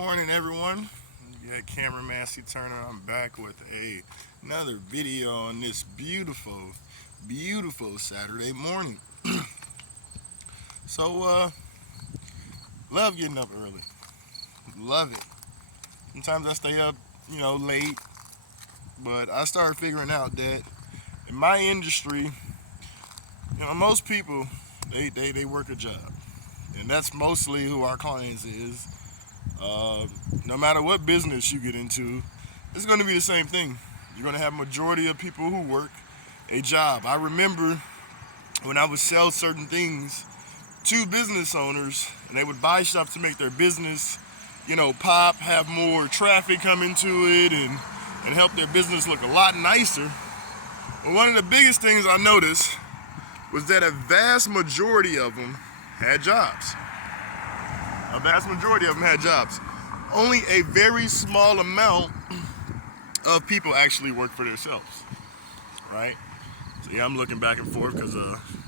morning, everyone. Yeah, camera Massey-Turner. I'm back with another video on this beautiful Saturday morning. So, love getting up early. Love it. Sometimes I stay up, late. But I started figuring out that in my industry, most people, they work a job. And that's mostly who our clients is. No matter what business you get into, it's going to be the same thing. You're going to have majority of people who work a job. I remember when I would sell certain things to business owners, and they would buy stuff to make their business, pop, have more traffic come into it, and help their business look a lot nicer. But one of the biggest things I noticed was that a vast majority of them had jobs. A vast majority of them had jobs. Only a very small amount of people actually work for themselves, right? So yeah, I'm looking back and forth because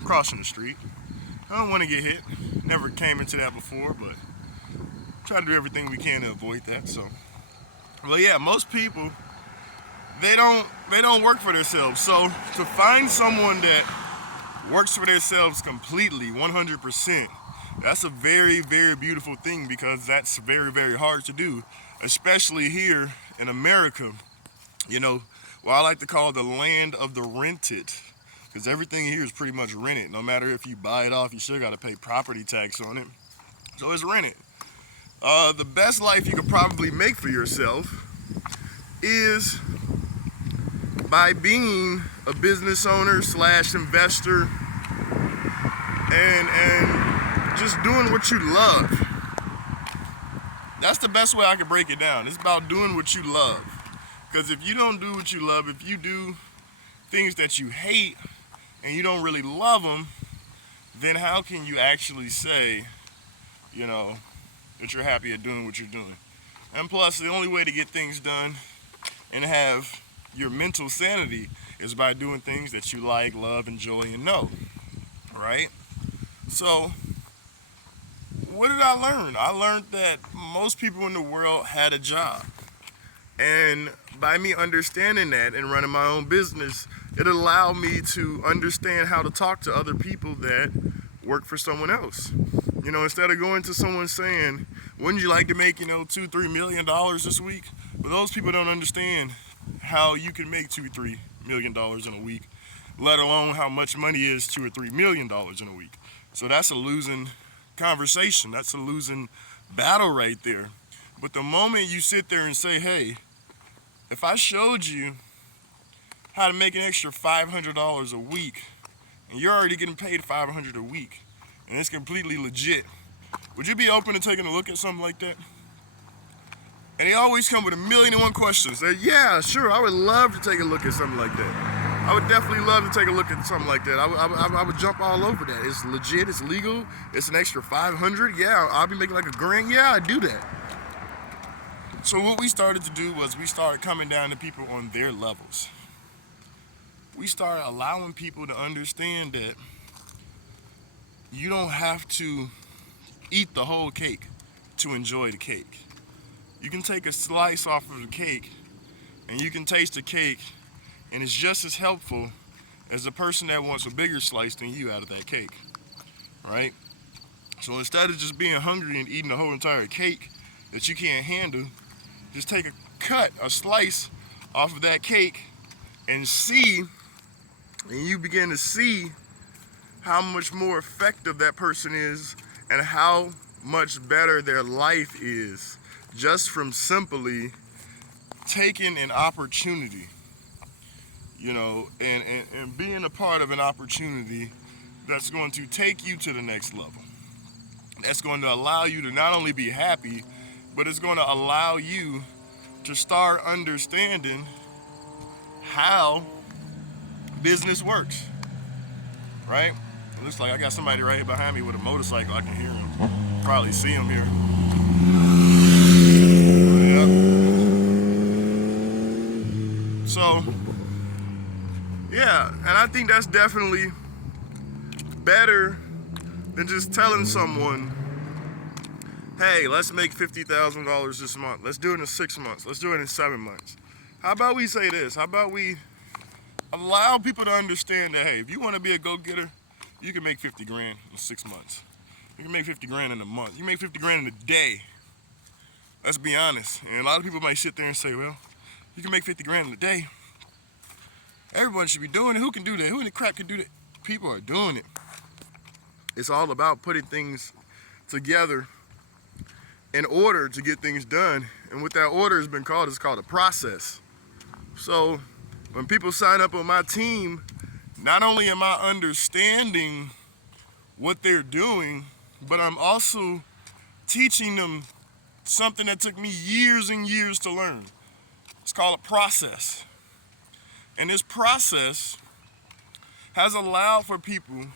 crossing the street. I don't want to get hit. Never came into that before, but try to do everything we can to avoid that. So, well, yeah, most people they don't work for themselves. So to find someone that works for themselves completely, 100%. That's a very beautiful thing, because that's very hard to do, especially here in America. What I like to call the land of the rented, because everything here is pretty much rented. No matter if you buy it off, you still got to pay property tax on it. So it's rented. The best life you could probably make for yourself is by being a business owner / investor and just doing what you love. That's the best way I can break it down. It's about doing what you love. Because if you don't do what you love, if you do things that you hate and you don't really love them, then how can you actually say, that you're happy at doing what you're doing? And plus, the only way to get things done and have your mental sanity is by doing things that you like, love, enjoy, and know. Right? So, what did I learn? I learned that most people in the world had a job. And by me understanding that and running my own business, it allowed me to understand how to talk to other people that work for someone else. Instead of going to someone saying, wouldn't you like to make, $2-3 million this week? But those people don't understand how you can make $2-3 million in a week, let alone how much money is $2 or $3 million in a week. So that's a losing conversation. That's a losing battle right there. But the moment you sit there and say, hey, if I showed you how to make an extra $500 a week, and you're already getting paid $500 a week, and it's completely legit, would you be open to taking a look at something like that? And they always come with 1,000,001 questions. They're, yeah, sure, I would love to take a look at something like that. I would definitely love to take a look at something like that. I would jump all over that. It's legit, it's legal, it's an extra $500. Yeah, I'll be making like $1,000. Yeah, I'd do that. So what we started to do was we started coming down to people on their levels. We started allowing people to understand that you don't have to eat the whole cake to enjoy the cake. You can take a slice off of the cake and you can taste the cake, and it's just as helpful as the person that wants a bigger slice than you out of that cake, right? So instead of just being hungry and eating the whole entire cake that you can't handle, just take a slice off of that cake and you begin to see how much more effective that person is and how much better their life is just from simply taking an opportunity, and being a part of an opportunity that's going to take you to the next level. That's going to allow you to not only be happy, but it's going to allow you to start understanding how business works, right? It looks like I got somebody right here behind me with a motorcycle. I can hear him. Probably see him here. Yep. So, yeah, and I think that's definitely better than just telling someone, hey, let's make $50,000 this month. Let's do it in 6 months. Let's do it in 7 months. How about we say this? How about we allow people to understand that, hey, if you want to be a go-getter, you can make 50 grand in 6 months. You can make 50 grand in a month. You can make 50 grand in a day. Let's be honest. And a lot of people might sit there and say, well, you can make 50 grand in a day. Everyone should be doing it. Who can do that? Who in the crap can do that? People are doing it. It's all about putting things together in order to get things done. And what that order has been called is called a process. So when people sign up on my team, not only am I understanding what they're doing, but I'm also teaching them something that took me years and years to learn. It's called a process. And this process has allowed for people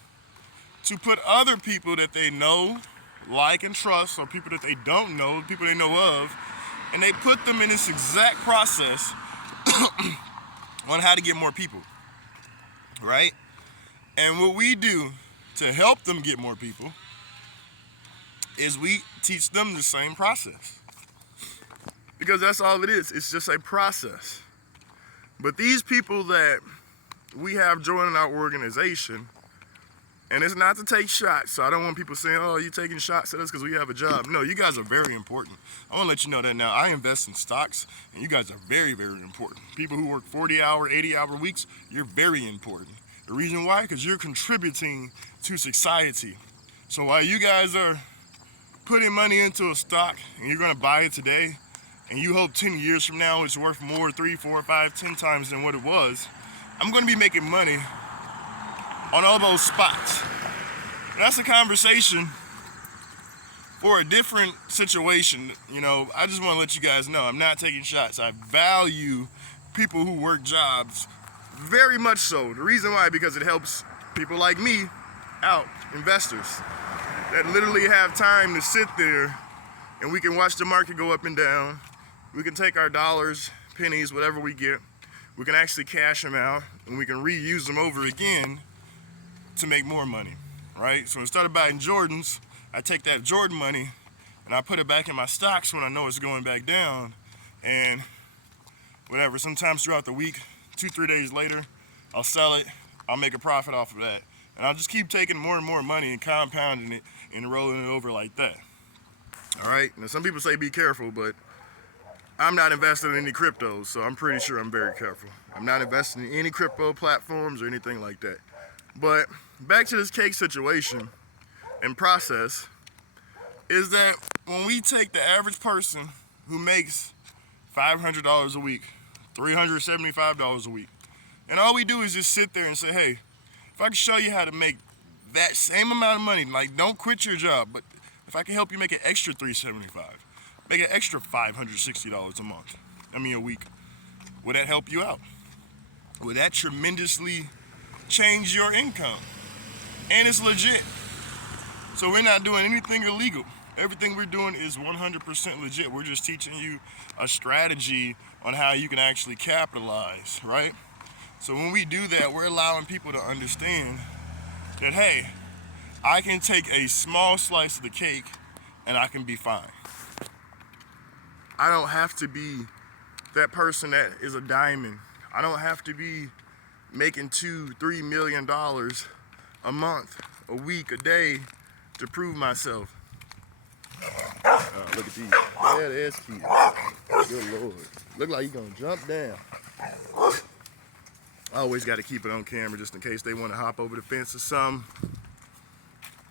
to put other people that they know, like, and trust, or people that they don't know, people they know of, and they put them in this exact process on how to get more people, right? And what we do to help them get more people is we teach them the same process. Because that's all it is. It's just a process. But these people that we have joining our organization, and it's not to take shots, so I don't want people saying, oh, you're taking shots at us because we have a job. No, you guys are very important. I want to let you know that now. I invest in stocks, and you guys are very, very important. People who work 40-hour, 80-hour weeks, you're very important. The reason why? Because you're contributing to society. So while you guys are putting money into a stock, and you're going to buy it today, and you hope 10 years from now it's worth more, 3, 4, 5, 10 times than what it was, I'm going to be making money on all those spots. And that's a conversation for a different situation. You know, I just want to let you guys know I'm not taking shots. I value people who work jobs very much so. The reason why, because it helps people like me out, investors, that literally have time to sit there and we can watch the market go up and down. We can take our dollars, pennies, whatever we get, we can actually cash them out and we can reuse them over again to make more money, right? So instead of buying Jordans, I take that Jordan money and I put it back in my stocks when I know it's going back down, and whatever, sometimes throughout the week, 2-3 days later, I'll sell it, I'll make a profit off of that. And I'll just keep taking more and more money and compounding it and rolling it over like that. All right, now some people say be careful, but I'm not investing in any cryptos, so I'm pretty sure I'm very careful. I'm not investing in any crypto platforms or anything like that. But back to this cake situation and process, is that when we take the average person who makes $500 a week, $375 a week, and all we do is just sit there and say, hey, if I can show you how to make that same amount of money, like, don't quit your job, but if I can help you make an extra $375, make an extra $560 a month, a week, would that help you out? Would that tremendously change your income? And it's legit. So we're not doing anything illegal. Everything we're doing is 100% legit. We're just teaching you a strategy on how you can actually capitalize, right? So when we do that, we're allowing people to understand that, hey, I can take a small slice of the cake and I can be fine. I don't have to be that person that is a diamond. I don't have to be making $2-3 million a month, a week, a day to prove myself. Look at these. Yeah, there's cute. Good Lord. Look like you're gonna jump down. I always got to keep it on camera just in case they want to hop over the fence or something.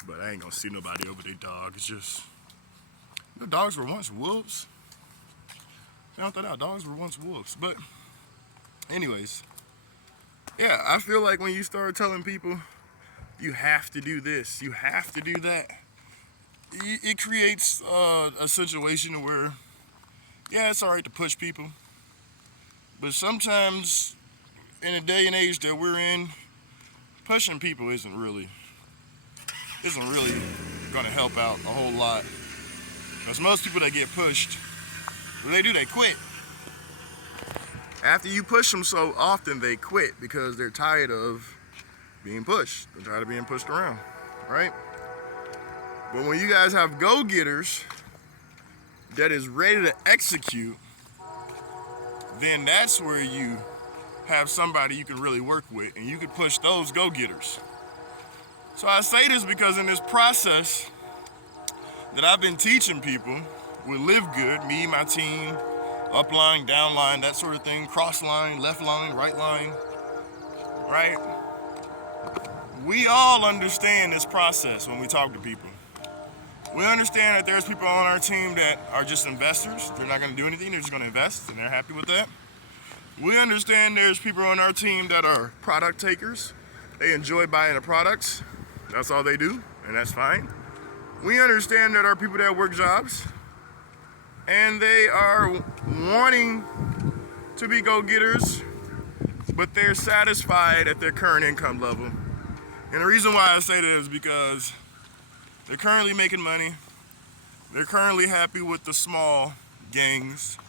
But I ain't gonna see nobody over their dog. It's just, dogs were once wolves. Found that out. Dogs were once wolves. But anyways, yeah, I feel like when you start telling people you have to do this, you have to do that, it creates a situation where, yeah, it's all right to push people, but sometimes in the day and age that we're in, pushing people isn't really gonna help out a whole lot. Because most people that get pushed, what do? They quit. After you push them so often, they quit because they're tired of being pushed. They're tired of being pushed around, right? But when you guys have go-getters that is ready to execute, then that's where you have somebody you can really work with and you can push those go-getters. So I say this because in this process that I've been teaching people with Live Good, me, my team, up line, down line, that sort of thing, cross line, left line, right line, right? We all understand this process when we talk to people. We understand that there's people on our team that are just investors. They're not going to do anything. They're just going to invest, and they're happy with that. We understand there's people on our team that are product takers. They enjoy buying the products. That's all they do, and that's fine. We understand that there are people that work jobs, and they are wanting to be go-getters, but they're satisfied at their current income level. And the reason why I say that is because they're currently making money. They're currently happy with the small gangs.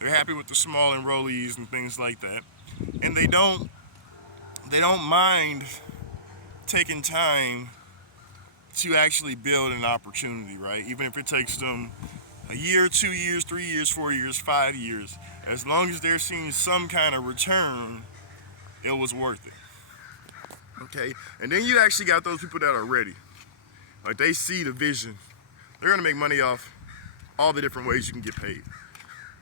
They're happy with the small enrollees and things like that. And they don't mind taking time to actually build an opportunity, right? Even if it takes them a year, 2 years, 3 years, 4 years, 5 years. As long as they're seeing some kind of return, it was worth it. Okay? And then you actually got those people that are ready. Like, they see the vision. They're gonna make money off all the different ways you can get paid.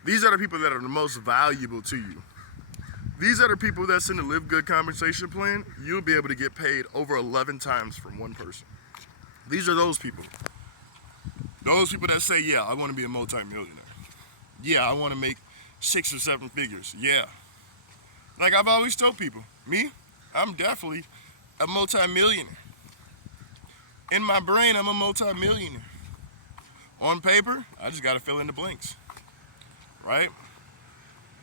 These are the people that are the most valuable to you. These are the people that's in the Live Good compensation plan. You'll be able to get paid over 11 times from one person. These are those people. Those people that say, yeah, I wanna be a multi-millionaire. Yeah, I wanna make 6 or 7 figures. Yeah. Like I've always told people, me, I'm definitely a multi-millionaire. In my brain, I'm a multi-millionaire. On paper, I just gotta fill in the blanks, right?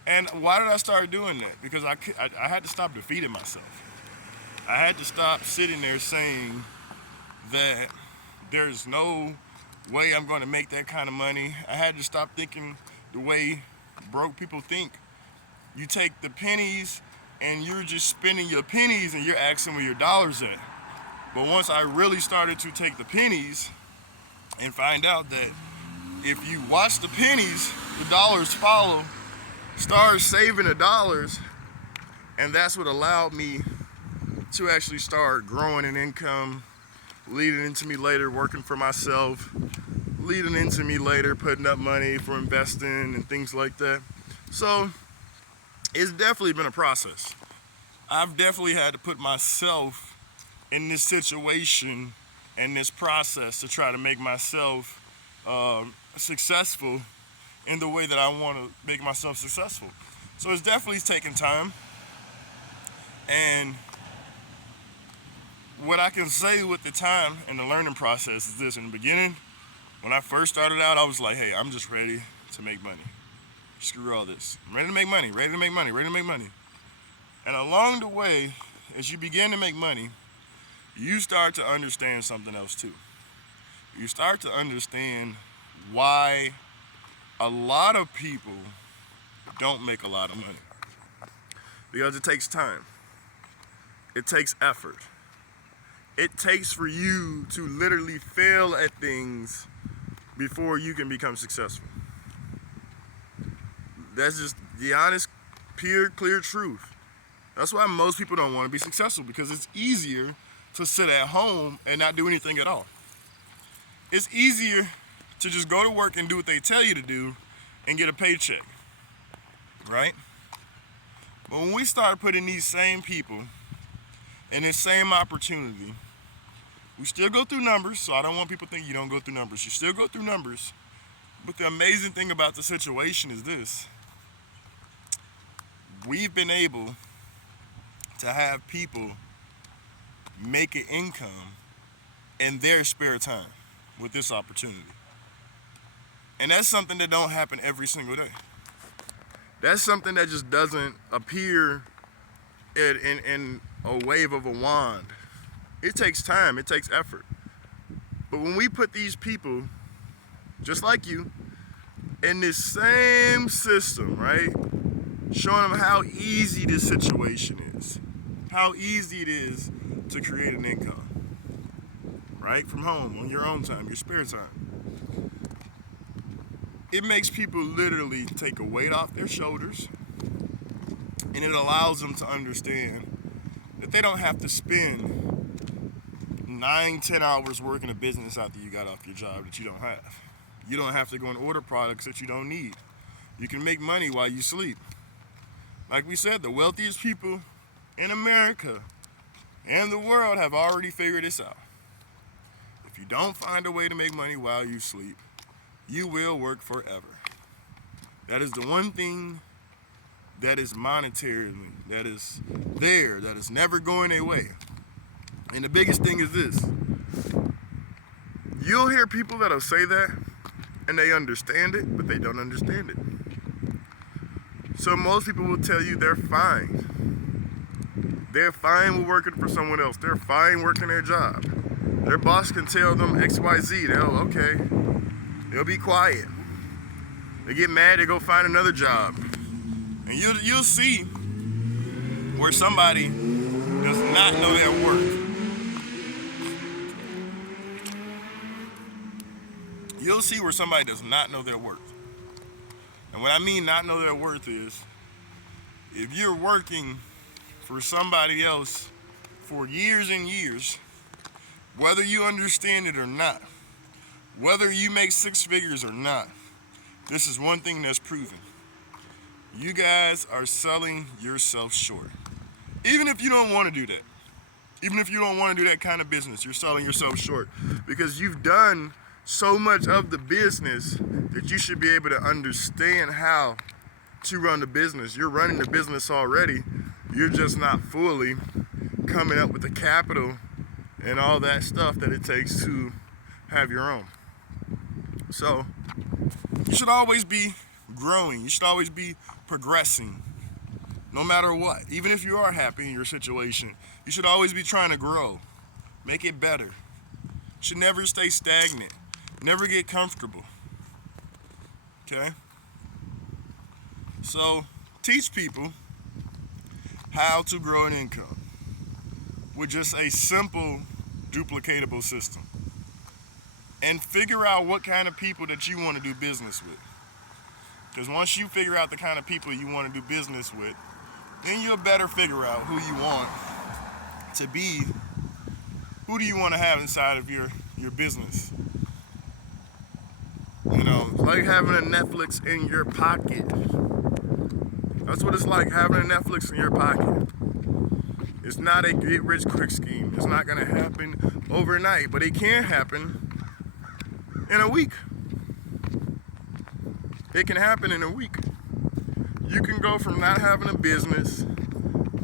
And why did I start doing that? Because I had to stop defeating myself. I had to stop sitting there saying that there's no way I'm gonna make that kind of money. I had to stop thinking the way broke people think. You take the pennies and you're just spending your pennies and you're asking where your dollars at. But once I really started to take the pennies and find out that if you watch the pennies, the dollars follow, start saving the dollars, and that's what allowed me to actually start growing in income, leading into me later working for myself, leading into me later putting up money for investing and things like that. So it's definitely been a process. I've definitely had to put myself in this situation and this process to try to make myself successful in the way that I want to make myself successful. So it's definitely taken time. And what I can say with the time and the learning process is this. In the beginning, when I first started out, I was like, hey, I'm just ready to make money. Screw all this. I'm ready to make money, ready to make money, ready to make money. And along the way, as you begin to make money, you start to understand something else too. You start to understand why a lot of people don't make a lot of money. Because it takes time. It takes effort. It takes for you to literally fail at things before you can become successful. That's just the honest, pure, clear truth. That's why most people don't want to be successful, because it's easier to sit at home and not do anything at all. It's easier to just go to work and do what they tell you to do and get a paycheck, right? But when we start putting these same people in this same opportunity, we still go through numbers, so I don't want people to think you don't go through numbers. You still go through numbers. But the amazing thing about the situation is this. We've been able to have people make an income in their spare time with this opportunity. And that's something that don't happen every single day. That's something that just doesn't appear in a wave of a wand. It takes time, it takes effort. But when we put these people, just like you, in this same system, right? Showing them how easy this situation is. How easy it is to create an income, right? From home, on your own time, your spare time. it makes people literally take a weight off their shoulders, and it allows them to understand that they don't have to spend 9-10 hours working a business after you got off your job that you don't have. You don't have to go and order products that you don't need. You can make money while you sleep. Like we said, the wealthiest people in America and the world have already figured this out. If you don't find a way to make money while you sleep, you will work forever. That is the one thing that is monetarily, that is there, that is never going away. And the biggest thing is this. You'll hear people that'll say that, and they understand it, but they don't understand it. So most people will tell you they're fine. They're fine with working for someone else. They're fine working their job. Their boss can tell them XYZ. They'll be quiet. They get mad, they go find another job. And you'll see where somebody does not know their worth. You'll see where somebody does not know their worth. And what I mean not know their worth is, if you're working for somebody else for years and years, whether you understand it or not, whether you make six figures or not, this is one thing that's proven. You guys are selling yourself short. Even if you don't want to do that. Even if you don't want to do that kind of business, you're selling yourself short. Because you've done so much of the business that you should be able to understand how to run the business. You're running the business already. You're just not fully coming up with the capital and all that stuff that it takes to have your own. So you should always be growing. You should always be progressing, no matter what. Even if you are happy in your situation, you should always be trying to grow, make it better. You should never stay stagnant, never get comfortable. Okay? So teach people how to grow an income with just a simple duplicatable system, and figure out what kind of people that you want to do business with. Because once you figure out the kind of people you want to do business with, then you'll better figure out who you want to be. Who do you want to have inside of your business? You know, it's like having a Netflix in your pocket. That's what it's like, having a Netflix in your pocket. It's not a get-rich-quick scheme. It's not going to happen overnight, but it can happen in a week. It can happen in a week. You can go from not having a business,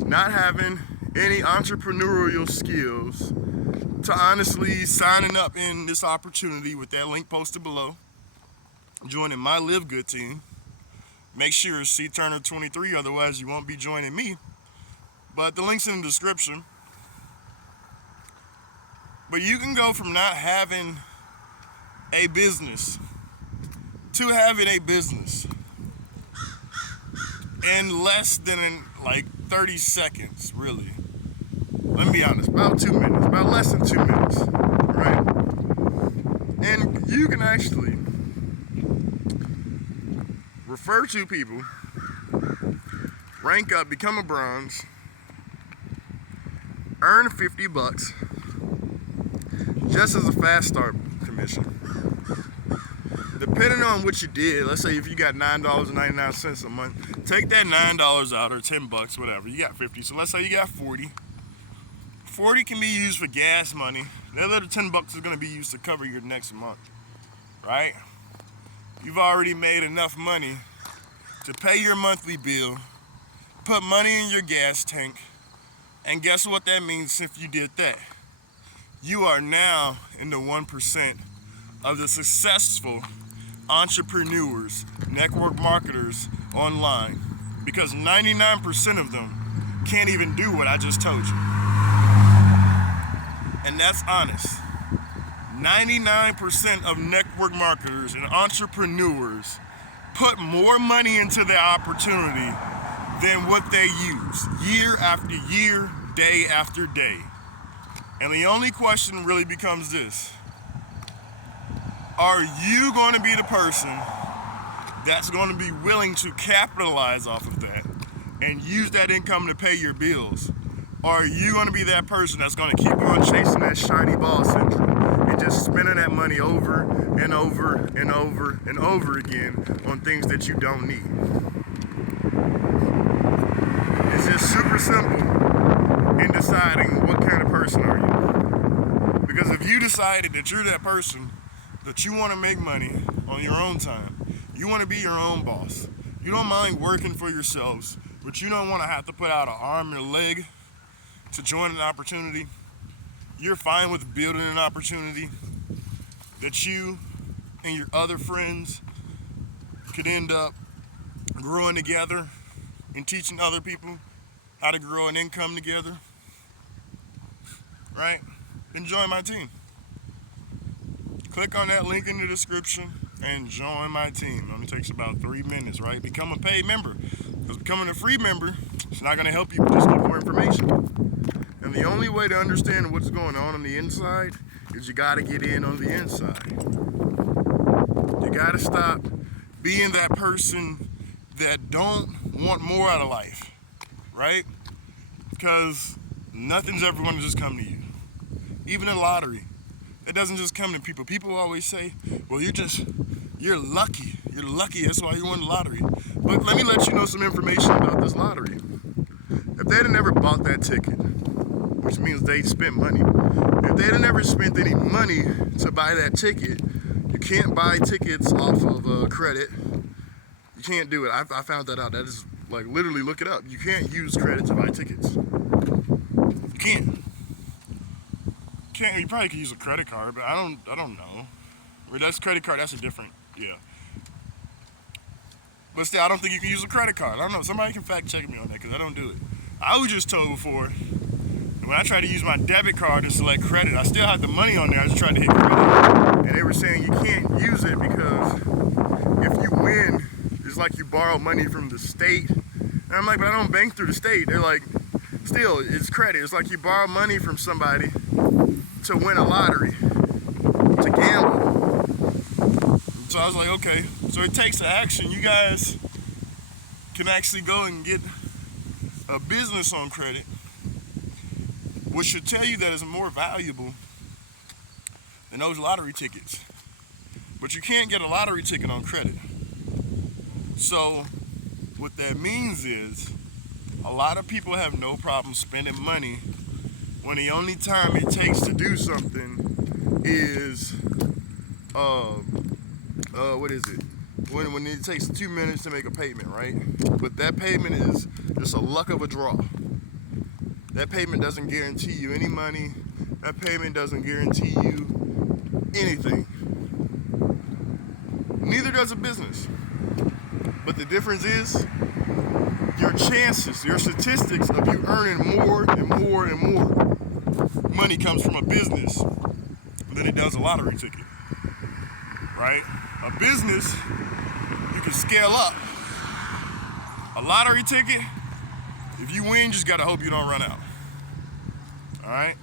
not having any entrepreneurial skills, to honestly signing up in this opportunity with that link posted below, joining my Live Good team. Make sure it's C-Turner 23, otherwise you won't be joining me. But the link's in the description. But you can go from not having a business to having a business in less than like 30 seconds, really. Let me be honest, about 2 minutes, about less than 2 minutes, right? And you can actually refer to people, rank up, become a bronze, earn $50 just as a fast start commission. Depending on what you did, let's say if you got $9.99 a month, take that $9 out, or $10, whatever. You got 50, so let's say you got 40. 40 can be used for gas money. The other $10 is going to be used to cover your next month, right? You've already made enough money to pay your monthly bill, put money in your gas tank, and guess what that means if you did that? You are now in the 1% of the successful entrepreneurs, network marketers online, because 99% of them can't even do what I just told you. And that's honest. 99% of network marketers and entrepreneurs put more money into their opportunity than what they use, year after year, day after day. And the only question really becomes this: are you going to be the person that's going to be willing to capitalize off of that and use that income to pay your bills? Or are you going to be that person that's going to keep on chasing that shiny ball syndrome and just spending that money over and over and over and over again on things that you don't need? It's just super simple in deciding what kind of person are you. Because if you decided that you're that person, that you want to make money on your own time, you want to be your own boss, you don't mind working for yourselves, but you don't want to have to put out an arm and a leg to join an opportunity, you're fine with building an opportunity that you and your other friends could end up growing together and teaching other people how to grow an income together, right? Then join my team. Click on that link in the description and join my team. It only takes about 3 minutes, right? Become a paid member. Because becoming a free member, it's not going to help you, just get more information. And the only way to understand what's going on the inside is you got to get in on the inside. You got to stop being that person that don't want more out of life, right? Because nothing's ever going to just come to you. Even a lottery, it doesn't just come to people. People always say, well, you're lucky. You're lucky, that's why you won the lottery. But let me let you know some information about this lottery. If they'd have never bought that ticket, which means they spent money. If they'd have never spent any money to buy that ticket, you can't buy tickets off of credit. You can't do it. I found that out. That is, like, literally look it up. You can't use credit to buy tickets. You can't. You probably could use a credit card, but I don't know. Or that's credit card, that's a different, yeah. But still, I don't think you can use a credit card. I don't know, somebody can fact check me on that, because I don't do it. I was just told before, when I tried to use my debit card to select credit, I still had the money on there, I just tried to hit credit. And they were saying you can't use it because if you win, it's like you borrow money from the state. And I'm like, but I don't bank through the state. They're like, still, it's credit. It's like you borrow money from somebody to win a lottery, to gamble. So I was like, okay, so it takes action. You guys can actually go and get a business on credit, which should tell you that it's more valuable than those lottery tickets. But you can't get a lottery ticket on credit. So what that means is a lot of people have no problem spending money when the only time it takes to do something is what is it? When it takes 2 minutes to make a payment, right? But that payment is just a luck of a draw. That payment doesn't guarantee you any money. That payment doesn't guarantee you anything. Neither does a business. But the difference is your chances, your statistics of you earning more and more and more money comes from a business than it does a lottery ticket, right? A business, you can scale up. A lottery ticket, if you win, you just gotta hope you don't run out. All right?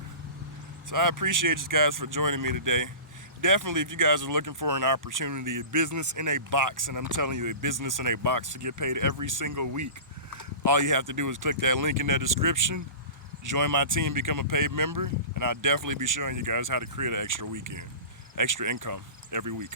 So I appreciate you guys for joining me today. Definitely, if you guys are looking for an opportunity, a business in a box, and I'm telling you, a business in a box to get paid every single week, all you have to do is click that link in the description, join my team, become a paid member, and I'll definitely be showing you guys how to create an extra income every week.